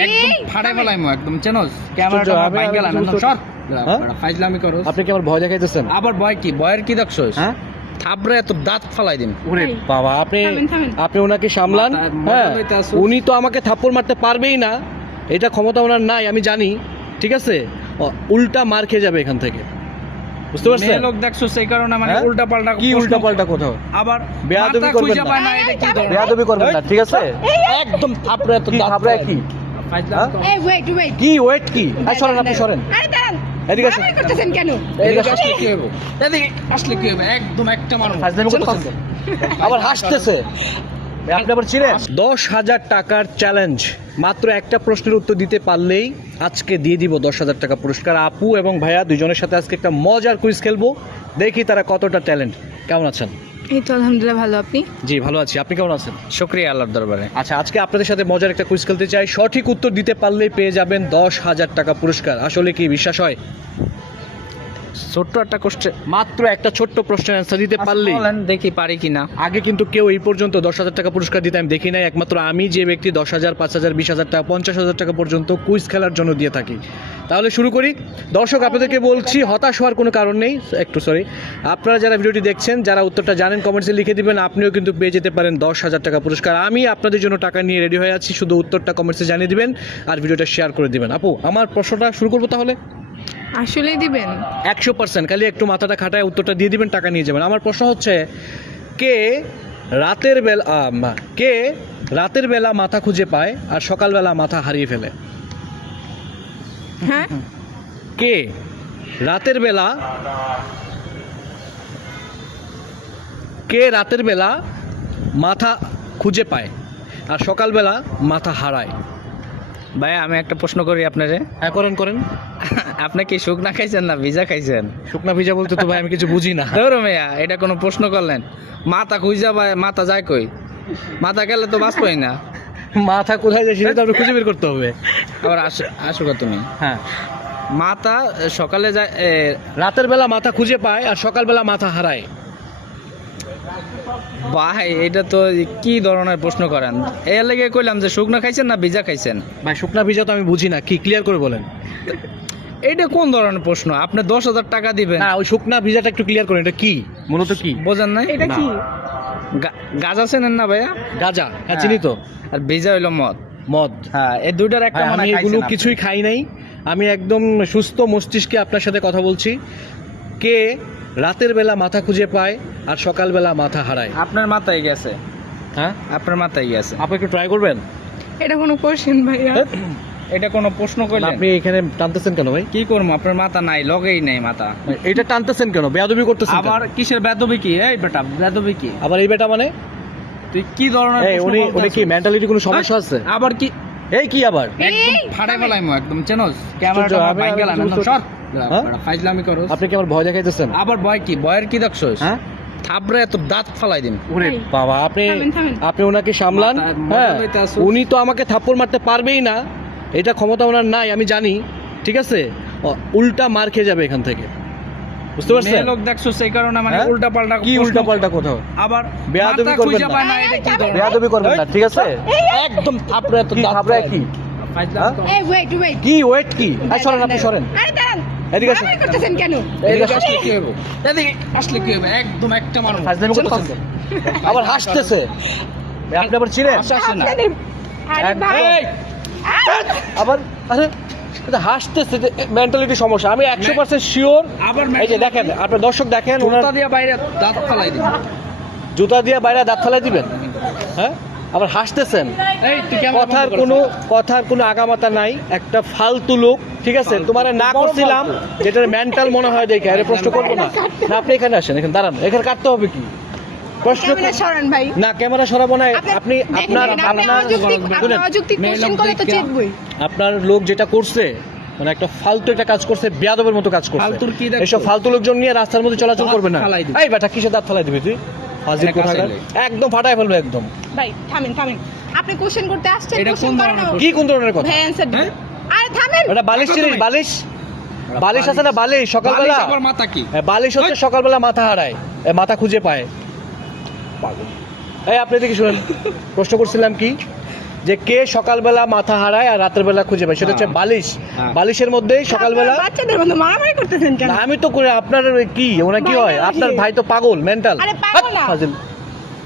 একদম ফাড়াই ফেলাইমু একদম চেনস ক্যামেরাটা বাইক গেল না সর ফাইজলামি করো। আপনি কি আমার ভয় দেখাইতেছেন? আবার ভয় কি? ভয়ের কি দেখছস? হ্যাঁ থাবরে এত দাঁত ফালাই দিন। ওরে বাবা, আপনি ওনাকে সামলান। হ্যাঁ, উনি তো আমাকে থাপ্পড় মারতে পারবেই না, এটা ক্ষমতা ওনার নাই আমি জানি, ঠিক আছে? উল্টা মার খেয়ে যাবে এখান থেকে, বুঝতে পারছেন? মেয়ে লোক দেখছো সেই কারণে মানে উল্টা পাল্টা কি উল্টা পাল্টা কোথাও আবার বেয়াদবি করবেন না, বেয়াদবি করবেন না, ঠিক আছে? একদম থাপড়ে এত দাঁত থাপড়ে কি এই ওয়েট কি ওয়েট কি? সরেন, আপনি সরেন, আরে দাঁড়ান, এদিকে আসেন। আপনি করতেছেন কেন? এদিকে আসলে কি হবে? এদিকে আসলে কি হবে? একদম একটা মারো। ফাজলামি করতেছেন, আবার হাসতেছে। আপনি আবার ছিলেন 10,000 টাকার চ্যালেঞ্জ, মাত্র একটা প্রশ্নের উত্তর দিতে পারলেই আজকে দিয়ে দিব 10,000 টাকা পুরস্কার। আপু এবং ভাইয়া দুজনের সাথে আজকে একটা মজার কুইজ খেলবো, দেখি তারা কতটা ট্যালেন্ট। কেমন আছেন? এই তো আলহামদুলিল্লাহ ভালো, আপনি? জি ভালো আছি, আপনি কেমন আছেন? শুকরিয়া আল্লাহর দরবারে। আচ্ছা, আজকে আপনাদের সাথে মজার একটা কুইজ খেলতে চাই, সঠিক উত্তর দিতে পারলেই পেয়ে যাবেন 10,000 টাকা পুরস্কার। আসলে কি বিশ্বাস হয়? ছোট্ট একটা কোশ্চেন, মাত্র একটা ছোট্ট প্রশ্নের অ্যান্সার দিতে পারলেই। বলেন দেখি পারি কিনা। আগে কিন্তু কেউ এই পর্যন্ত 10,000 টাকা পুরস্কার দিতে আমি দেখি নাই, একমাত্র আমি যে ব্যক্তি 10,000, 5,000, 20,000 টাকা, 50,000 টাকা পর্যন্ত কুইজ খেলার জন্য দিয়ে থাকি। তাহলে শুরু করি। দর্শক, আপনাদেরকে বলছি হতাশ হওয়ার কোনো কারণ নেই, সরি, আপনারা যারা ভিডিওটি দেখছেন, যারা উত্তরটা জানেন কমেন্টসে লিখে দিবেন, আপনিও কিন্তু পেয়ে যেতে পারেন 10,000 টাকা পুরস্কার। আমি আপনাদের জন্য টাকা নিয়ে রেডি হয়ে আছি, শুধু উত্তরটা কমেন্টসে জানিয়ে দিবেন আর ভিডিওটা শেয়ার করে দিবেন। আপু, আমার প্রশ্নটা শুরু করবো তাহলে? আসলেই দিবেন? 100%, খালি একটু মাথাটা খাটায় উত্তরটা দিয়ে দিবেন, টাকা নিয়ে যাবেন। আমার প্রশ্ন হচ্ছে, কে রাতের বেলা মাথা খুঁজে পায় আর সকালবেলা মাথা হারিয়ে ফেলে? হ্যাঁ, কে রাতের বেলা মাথা খুঁজে পায় আর সকালবেলা মাথা হারায়? ভাই আমি একটা প্রশ্ন করি আপনারে। হ্যাঁ, করেন। আপনি কি শুকনা খাইছেন না ভিজা খাইছেন? শুকনা ভিজা বলতে তো ভাই আমি কিছু বুঝি না। ধরো মেয়া, এটা কোনো প্রশ্ন করলেন? মাথা খুঁজা ভাই, মাথা যায় কই? মাথা গেলে তো বাঁচবই না। মাথা কোথায় যায় সেটা তো আমরা খুঁজে বের করতে হবে। আবার আসো তুমি। হ্যাঁ, মাথা সকালে যায়, রাতের বেলা মাথা খুঁজে পায় আর সকালবেলা মাথা হারায়। ভাই এটা তো কি ধরনের প্রশ্ন করেন? এর লেগে কইলাম যে শুকনা খাইছেন না ভিজা খাইছেন। ভাই শুকনা ভিজা তো আমি বুঝি না, কি ক্লিয়ার করে বলেন। এইটা কোন ধরনের প্রশ্ন? আপনি 10,000 টাকা দিবেন? না, ওই শুকনা ভিজাটা একটু ক্লিয়ার করেন, এটা কি মূলত কি বোঝেন নাই? এটা কি? গাঁজা চেনেন না ভাইয়া? গাঁজা? হ্যাঁ চিনি তো। আর ভিজা হইলো মদ। হ্যাঁ, এই দুইটার একটা আমি এগুলো কিছুই খাই নাই, আমি একদম সুস্থ মস্তিষ্কে আপনার সাথে কথা বলছি। কে রাতের বেলা মাথা খুঁজে পায় আর সকালবেলা মাথা হারায়? আপনার মাথায় গেছে। হ্যাঁ, আপনার মাথায় গেছে। আপনি একটু ট্রাই করবেন। এটা কোনো কোশ্চেন ভাইয়া? এটা কোনো প্রশ্ন কইলেন? আপনি এখানে টানতেছেন কেন ভাই? কি করবো? আপনার মাথা নাই, লগেই নেই মাথা। এটা টানতেছেন কেন? বেয়াদবি করতেছেন কেন? আবার কিসের বেদবি কি? এই বেটা বেদবি কি? আবার এই বেটা মানে? তুই কি ধরনের এই প্রশ্ন উনি করতেছিস? কি মেন্টালিটি কোনো সমস্যা আছে? আবার কি? এই কি আবার? একদম ফাড়াই ফেলাইমু একদম চেনস ক্যামেরাটা বাইক গেল না সর ফাইজলামি করো। আপনি কি আমার ভয় দেখাইতেছেন? আবার ভয় কি? ভয়ের কি দেখছস? হ্যাঁ, থাবরে এত দাঁত ফালাই দিন। ওরে বাবা, আপনি ওনাকে সামলান। হ্যাঁ, উনি তো আমাকে থাপ্পড় মারতে পারবেই না, এটা ক্ষমতা ওনার নাই আমি জানি, ঠিক আছে? উল্টা মার খেয়ে যাবে এখান থেকে, বুঝতে পারছেন? মেয়ে লোক দেখছো সেই কারণে মানে উল্টা পাল্টা কি উল্টা পাল্টা কোথাও আবার বেয়াদবি করবেন না, বেয়াদবি করবেন না, ঠিক আছে? একদম থাপড়ে এত দাঁত থাপড়ে কি এই ওয়েট কি ওয়েট কি? সরেন, আপনি সরেন, আরে দাঁড়ান, এদিকে আসেন। আপনি করতেছেন কেন? এদিকে আসলে কি হবে? এদিকে আসলে কি হবে? একদম একটা মারো। ফাজলামি করতেছেন কেন? আবার হাসতেছে। আপনি আবার ছিলেন আসে না। আরে ভাই, আবার আরে এটা হাসতেছে, মেন্টালিটি সমস্যা। আমি 100% শিওর। আবার এই যে দেখেন, আপনার দর্শক দেখেন, ওনার জুতা দিয়ে বাইরে দাঁত ফালাই দিন। জুতা দিয়ে বাইরে দাঁত ফেলাই দিবেন। হ্যাঁ, আবার হাসতেছেন। এই তুই কেমন কথার কোনো আগামাতা নাই, একটা ফালতু লোক, ঠিক আছে? তোমার না করছিলাম যেটা মেন্টাল মনে হয় দেখে, আরে প্রশ্ন করবো না। না, আপনি এখানে আসেন, এখানে দাঁড়ান, এখানে কাটতে হবে কি প্রশ্ন? ক্যামেরা সরান ভাই। না, ক্যামেরা সরাবো না। আপনি অযৌক্তিক কোশ্চেন করলে তো চেতবই। আপনার লোক যেটা করছে মানে একটা ফালতু একটা কাজ করছে, বেয়াদবের মতো কাজ করছে। ফালতুর কি দেখছো? এসব ফালতু লোকজন নিয়ে রাস্তার মধ্যে চলাচল করবে না। ফালাই দিবি। এই বেটা কিসের দাঁত ফালাই দিবি তুই? ফাজিল এটা কোথাকার। কাছে একদম ফাটায় ফেলবে একদম। ভাই থামেন। আপনি কোশ্চেন করতে আসছেন, এটা কোশ্চেন কোন করেন ধরনের না। কি কোন ধরনের কথা? ভাই অ্যানসার দিন। হ্যাঁ? আরে থামেন। এটা বালিশ দেখো চিনিস? তুমি। বালিশ আছে না, বালিশ সকালবেলা। আবার মাথা কি? হ্যাঁ, বালিশ হচ্ছে সকালবেলা মাথা হারায়, মাথা খুঁজে পায়। পাগল। এই আপনি দেখি শুনেন, প্রশ্ন করছিলাম কি? যে কে সকালবেলা মাথা হারায় আর রাতের বেলা খুঁজে পায়, সেটা হচ্ছে হ্যাঁ। বালিশ। হ্যাঁ। বালিশের মধ্যেই সকালবেলা আপনারা বাচ্চাদের মতো মারামারি করতেছেন কেন? না, আমি তো করে আপনার কি ওনা কি ভাই হয়, না, আপনার ভাই। ভাই তো পাগল মেন্টাল। আরে পাগল না।